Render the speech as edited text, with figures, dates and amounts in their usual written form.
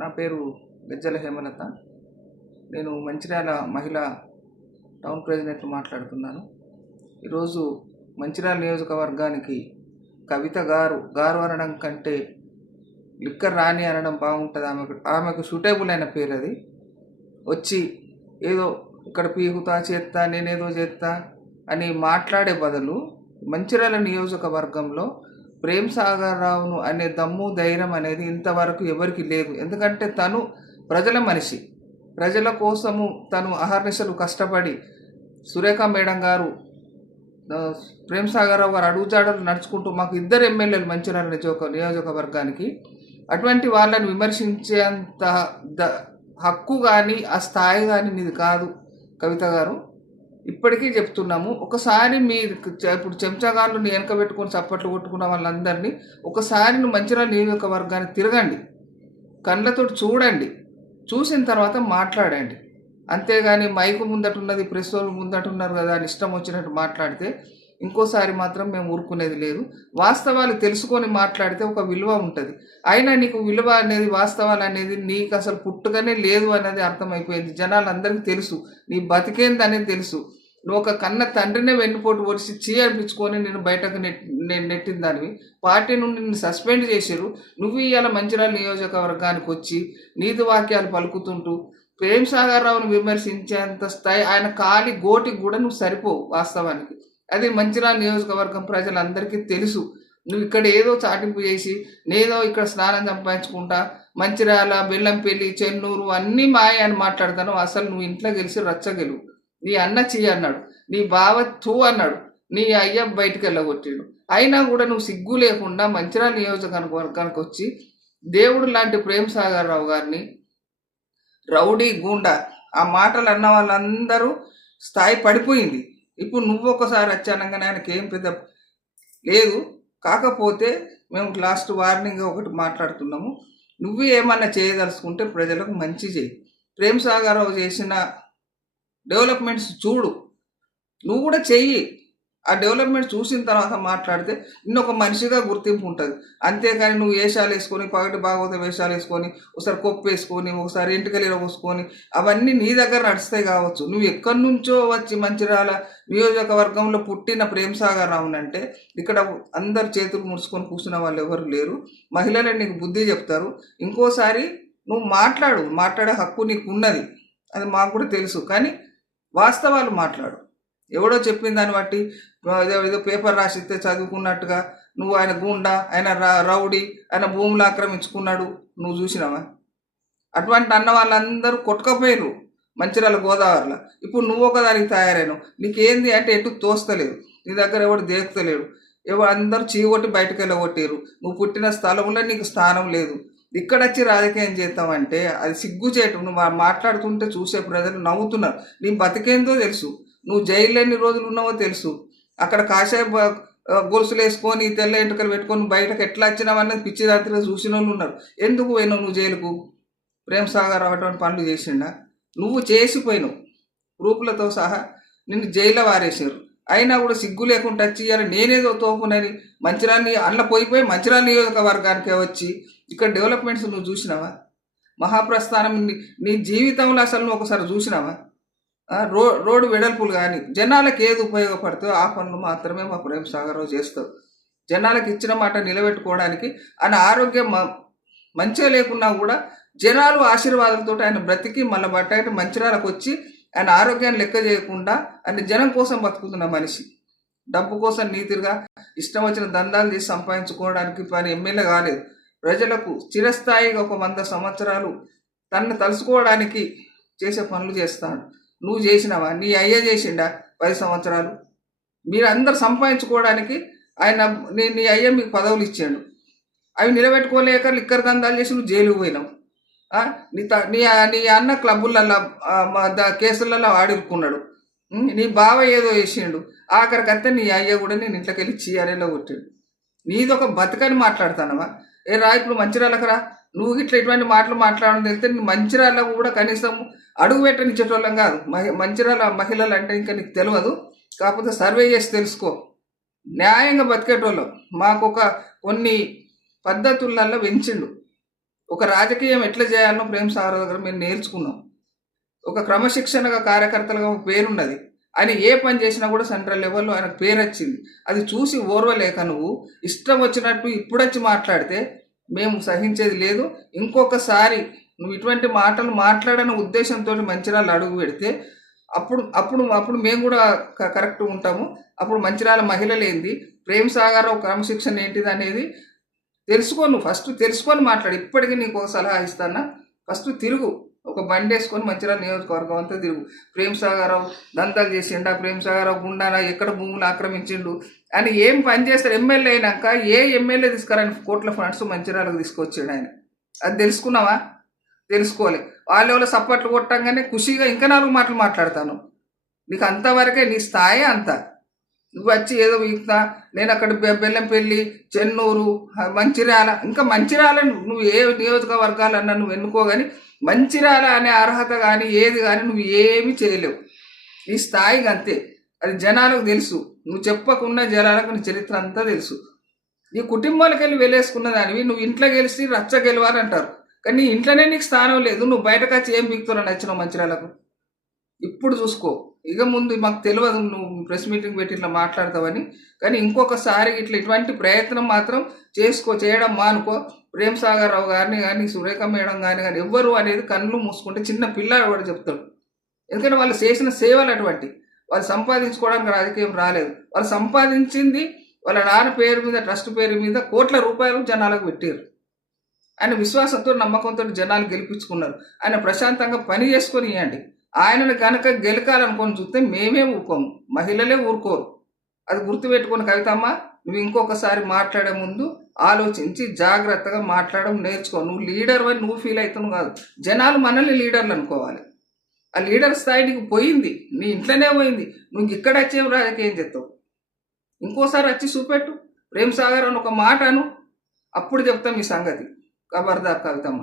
నా పేరు గజ్జల హేమలత. నేను మంచిర్యాల మహిళా టౌన్ ప్రెసిడెంట్ మాట్లాడుతున్నాను. ఈరోజు మంచిర్యాల నియోజకవర్గానికి కవిత గారు అనడం కంటే లిక్కర్ రాణి అనడం బాగుంటుంది. ఆమెకు సూటబుల్ అయిన పేరు అది. వచ్చి ఏదో ఇక్కడ పీకుతా చేస్తా నేనేదో చేస్తా అని మాట్లాడే బదులు మంచిర్యాల నియోజకవర్గంలో ప్రేమ్ సాగర్ రావును అనే దమ్ము ధైర్యం అనేది ఇంతవరకు ఎవరికి లేదు. ఎందుకంటే తను ప్రజల మనిషి, ప్రజల కోసము తను అహర్నిశలు కష్టపడి సురేఖ మేడం గారు, ప్రేమ్ సాగర్ రావు గారు అడుగుజాడలు నడుచుకుంటూ మాకు 2 ఎమ్మెల్యేలు మంచిర్యాల నియోజకవర్గానికి, అటువంటి వాళ్ళని విమర్శించేంత హక్కు కానీ ఆ స్థాయి కానీ మీది కాదు కవిత గారు. ఇప్పటికీ చెప్తున్నాము, ఒకసారి మీరు ఇప్పుడు చెంచాగాళ్ళు వెనక పెట్టుకొని చప్పట్లు కొట్టుకున్న వాళ్ళందరినీ ఒకసారి నువ్వు మంచిర్యాల నియోజకవర్గాన్ని తిరగండి, కళ్ళతో చూడండి, చూసిన తర్వాత మాట్లాడండి. అంతేగాని మైకు ముందటున్నది, ప్రెస్ వాళ్ళు ముందటున్నారు కదా అని ఇష్టం వచ్చినట్టు మాట్లాడితే ఇంకోసారి మాత్రం మేము ఊరుకునేది లేదు. వాస్తవాలు తెలుసుకొని మాట్లాడితే ఒక విలువ ఉంటుంది. అయినా నీకు విలువ అనేది, వాస్తవాలు అనేది నీకు అసలు పుట్టుకనే లేదు అనేది అర్థమైపోయింది. జనాలందరికీ తెలుసు నీ బతికేంది అనేది తెలుసు. నువ్వు ఒక కన్న తండ్రినే వెన్నుపోటు పొడిచి అనిపించుకొని నేను బయటకు నెట్టిన దానివి. పార్టీ నుండి నిన్ను సస్పెండ్ చేశారు. నువ్వు ఇవాళ మంచిర్యాల నియోజకవర్గానికి వచ్చి నీతి వాక్యాలు పలుకుతుంటూ ప్రేమ్ సాగర్ రావును విమర్శించేంత స్థాయి ఆయన కాలి గోటికి కూడా నువ్వు సరిపోవు వాస్తవానికి. అది మంచిర్యాల నియోజకవర్గం ప్రజలందరికీ తెలుసు. నువ్వు ఇక్కడ ఏదో చాటింపు చేసి నేదో ఇక్కడ స్నానం సంపాదించుకుంటా మంచిర్యాల, బెల్లంపల్లి, చెన్నూరు అన్నీ మాయ అని మాట్లాడతాను. అసలు నువ్వు ఇంట్లో గెలిచి రచ్చగెలువు. నీ అన్న చెయ్యి అన్నాడు, నీ బావ తూ అన్నాడు, నీ అయ్య బయటకు వెళ్ళగొట్టాడు. అయినా కూడా నువ్వు సిగ్గు లేకుండా మంచిర్యాల నియోజకవర్గానికి వచ్చి దేవుడు లాంటి ప్రేమ్ సాగర్ రావు గారిని రౌడీ గూండా ఆ మాటలు అన్న వాళ్ళందరూ స్థాయి పడిపోయింది. ఇప్పుడు నువ్వు ఒకసారి వచ్చానంగానే ఆయనకి ఏం పెద్ద లేదు. కాకపోతే మేము లాస్ట్ వార్నింగ్ ఒకటి మాట్లాడుతున్నాము, నువ్వు ఏమన్నా చేయదలుచుకుంటే ప్రజలకు మంచి చేయి. ప్రేమ్ సాగర్ రావు చేసిన డెవలప్మెంట్స్ చూడు, నువ్వు కూడా చెయ్యి. ఆ డెవలప్మెంట్ చూసిన తర్వాత మాట్లాడితే ఒక మనిషిగా గుర్తింపు ఉంటుంది. అంతేకాని నువ్వు వేషాలు వేసుకొని, పగటి భాగవత వేషాలు వేసుకొని, ఒకసారి కొప్పు వేసుకొని, ఒకసారి ఎంటికలు పోసుకొని అవన్నీ నీ దగ్గర నడుస్తాయి కావచ్చు. నువ్వు ఎక్కడి నుంచో వచ్చి మంచిర్యాల నియోజకవర్గంలో పుట్టిన ప్రేమ్ సాగర్ రావునంటే ఇక్కడ అందరు చేతులు ముడుచుకొని కూర్చున్న వాళ్ళు ఎవరు లేరు. మహిళలే నీకు బుద్ధి చెప్తారు. ఇంకోసారి నువ్వు మాట్లాడే హక్కు నీకు ఉన్నది, అది మాకు కూడా తెలుసు. కానీ వాస్తవాలు మాట్లాడు. ఎవడో చెప్పిన దాన్ని బట్టి ఏదో పేపర్ రాసిస్తే చదువుకున్నట్టుగా నువ్వు ఆయన గుండా, ఆయన రౌడీ, ఆయన భూములు ఆక్రమించుకున్నాడు నువ్వు చూసినావా? అటువంటి అన్న వాళ్ళందరూ కొట్టుకపోయారు మంచిర్యాల గోదావరిలో. ఇప్పుడు నువ్వు ఒకదానికి తయారైనావు. నీకేంది అంటే ఎటు తోస్తలేదు, నీ దగ్గర ఎవడు దేకుతలేడు, అందరూ చీగొట్టి బయటకు వెళ్ళగొట్టారు. నువ్వు పుట్టిన స్థలంలో నీకు స్థానం లేదు. ఇక్కడ వచ్చి రాజకీయం చేస్తామంటే అది సిగ్గుచేటు. నువ్వు మాట్లాడుతుంటే చూసే ప్రజలు నవ్వుతున్నారు. నీ బతికేందో తెలుసు, నువ్వు జైల్లో ఎన్ని రోజులు ఉన్నావో తెలుసు. అక్కడ కాషాయ గొలుసులు వేసుకొని తెల్ల ఎంటుకలు పెట్టుకొని బయటకు ఎట్లా వచ్చినావన్నది పిచ్చి రాత్రిగా చూసిన వాళ్ళు ఉన్నారు. ఎందుకు పోయినావు నువ్వు జైలుకు? ప్రేమ్ సాగర్ అటువంటి పనులు చేసిండా? నువ్వు చేసిపోయినావు, ప్రూఫ్లతో సహా నిన్ను జైల్లో వారేసారు. అయినా కూడా సిగ్గు లేకుండా వచ్చి ఇవ్వాలి నేనేదో తోపునని మంచిర్యాల అందులో పోయిపోయి మంచిర్యాల నియోజకవర్గానికే వచ్చి ఇక్కడ డెవలప్మెంట్స్ నువ్వు చూసినావా? మహాప్రస్థానం నీ జీవితంలో అసలు నువ్వు ఒకసారి చూసినావా? రోడ్డు వెడల్పులు కానీ జనాలకు ఏది ఉపయోగపడుతుందో ఆ పనులు మాత్రమే మా ప్రేమ్ సాగర్ రావు చేస్తారు. జనాలకు ఇచ్చిన మాట నిలబెట్టుకోవడానికి ఆయన ఆరోగ్యం మంచిగా లేకున్నా కూడా జనాలు ఆశీర్వాదాలతో ఆయన బ్రతికి మళ్ళీ బట్టాయితే మంచిర్యాలకు వచ్చి ఆయన ఆరోగ్యాన్ని లెక్క చేయకుండా ఆయన జనం కోసం బతుకుతున్న మనిషి. డబ్బు కోసం నీతిగా ఇష్టం వచ్చిన దందాలు చేసి సంపాదించుకోవడానికి పని ఎమ్మెల్యే కాలేదు. ప్రజలకు చిరస్థాయిగా ఒక 100 సంవత్సరాలు తనను తలుసుకోవడానికి చేసే పనులు చేస్తాడు. నువ్వు చేసినావా? నీ అయ్య చేసిండా 10 సంవత్సరాలు? మీరు అందరు సంపాదించుకోవడానికి ఆయన నీ అయ్య మీకు పదవులు ఇచ్చాడు. అవి నిలబెట్టుకోలేక లిక్కర్ దందాలు చేసి నువ్వు జైలుకు పోయినావు. నీ అన్న క్లబ్బులలో కేసులలో ఆడుకున్నాడు. నీ బావ ఏదో వేసిండు. ఆఖరికత్తే నీ అయ్య కూడా నేను ఇంట్లోకి వెళ్ళి చీఆర్ఏలో కొట్టాడు. నీదొక బతుకని మాట్లాడుతానవా? ఇప్పుడు మంచిర్యాలకు రా, నువ్వు ఇట్లా ఇటువంటి మాటలు మాట్లాడడం తెలిస్తే మంచిర్యాల కూడా కనీసం అడుగు పెట్టనిచ్చేటోళ్ళం కాదు. మంచిర్యాల మహిళలు అంటే ఇంకా నీకు తెలియదు. కాకపోతే సర్వే చేసి తెలుసుకో. న్యాయంగా బతికేటోళ్ళం. మాకు కొన్ని పద్ధతులలో పెంచిండు. ఒక రాజకీయం ఎట్లా చేయాలనో ప్రేమ్ సాగర్ దగ్గర మేము నేర్చుకున్నాం. ఒక క్రమశిక్షణగా కార్యకర్తలుగా ఒక పేరున్నది. ఆయన ఏ పని చేసినా కూడా సెంట్రల్ లెవెల్లో ఆయనకు పేరు వచ్చింది. అది చూసి ఓర్వలేక నువ్వు ఇష్టం వచ్చినట్టు ఇప్పుడొచ్చి మాట్లాడితే మేము సహించేది లేదు. ఇంకొకసారి నువ్వు ఇటువంటి మాటలు మాట్లాడని ఉద్దేశంతో మంచిర్యాల అడుగు పెడితే అప్పుడు అప్పుడు అప్పుడు మేము కూడా కరెక్ట్ ఉంటాము. అప్పుడు మంచిర్యాల మహిళలు ఏంది, ప్రేమ్ సాగర్ క్రమశిక్షణ ఏంటిది అనేది తెలుసుకో. నువ్వు ఫస్ట్ తెలుసుకొని మాట్లాడు. ఇప్పటికీ నీకు ఒక సలహా ఇస్తానా, ఫస్ట్ తిరుగు, ఒక బండి వేసుకొని మంచిర్యాల నియోజకవర్గం అంతా తిరుగు. ప్రేమ్ సాగరావు దంతాలు చేసిండా, ప్రేమ్ సాగరావు గుండానా, ఎక్కడ భూములు ఆక్రమించిండు అని ఏం పని చేస్తాడు. ఎమ్మెల్యే అయినాక ఏ ఎమ్మెల్యే తీసుకురాని కోట్ల ఫండ్స్ మంచిర్యాలకు తీసుకొచ్చాడు ఆయన. అది తెలుసుకున్నావా? తెలుసుకోవాలి. వాళ్ళు సప్పట్లు కొట్టంగానే ఖుషిగా ఇంకా 4 మాటలు మాట్లాడతాను. నీకు అంతవరకే, నీ స్థాయి అంత. నువ్వు వచ్చి ఏదో వీక్తా, నేను అక్కడ బెల్లంపల్లి, చెన్నూరు, మంచిర్యాల, ఇంకా మంచిర్యాల నువ్వు ఏ నియోజకవర్గాలన్నా నువ్వు ఎన్నుకోగాని మంచిర్యాల అనే అర్హత కానీ ఏది కానీ నువ్వు ఏమీ చేయలేవు. నీ స్థాయికి అంతే. అది జనాలకు తెలుసు. నువ్వు చెప్పకుండా జనాలకు నీ చరిత్ర అంతా తెలుసు. నీ కుటుంబాలకు వెళ్ళి వెళ్ళేసుకున్న దానివి నువ్వు ఇంట్లో గెలిచి రచ్చ గెలవాలంటారు, కానీ నీ ఇంట్లోనే నీకు స్థానం లేదు. నువ్వు బయటకు వచ్చి ఏం పీకుతారని వచ్చినావు మంచిర్యాలకు? ఇప్పుడు చూసుకో. ఇక ముందు మాకు తెలియదు నువ్వు ప్రెస్ మీటింగ్ పెట్టి ఇట్లా మాట్లాడతావని, కానీ ఇంకొకసారి ఇటువంటి ప్రయత్నం మాత్రం చేయడం మానుకో. ప్రేమ్ సాగర్ రావు గారిని కానీ సురేఖ మేడం కానీ ఎవ్వరు అనేది కళ్ళు మూసుకుంటే చిన్న పిల్లలు కూడా చెప్తాడు. ఎందుకంటే వాళ్ళు చేసిన సేవలు అటువంటి. వాళ్ళు సంపాదించుకోవడానికి రాజకీయం రాలేదు. వాళ్ళు సంపాదించింది వాళ్ళ నాన్న పేరు మీద, ట్రస్ట్ పేరు మీద కోట్ల రూపాయలు జనాలకు పెట్టారు. ఆయన విశ్వాసంతో నమ్మకంతో జనాలు గెలిపించుకున్నారు. ఆయన ప్రశాంతంగా పని చేసుకొని ఇవ్వండి. ఆయనను కనుక గెలకాలనుకొని చూస్తే మేమే ఊరుకోము, మహిళలే ఊరుకోరు. అది గుర్తుపెట్టుకుని కవితమ్మ, నువ్వు ఇంకొకసారి మాట్లాడే ముందు ఆలోచించి జాగ్రత్తగా మాట్లాడడం నేర్చుకో. నువ్వు లీడర్ అని నువ్వు ఫీల్ అవుతున్నావు కాదు, జనాలు మనల్ని లీడర్లు అనుకోవాలి. ఆ లీడర్ స్థాయి నీకు పోయింది, నీ ఇంట్లోనే పోయింది. నువ్వు ఇక్కడ వచ్చేం రాజకీయం చేస్తావు. ఇంకోసారి వచ్చి చూపెట్టు, ప్రేమ్ సాగర్ అని ఒక మాట అను, అప్పుడు చెప్తాం ఈ సంగతి. ఖబర్దార్ కవితమ్మ.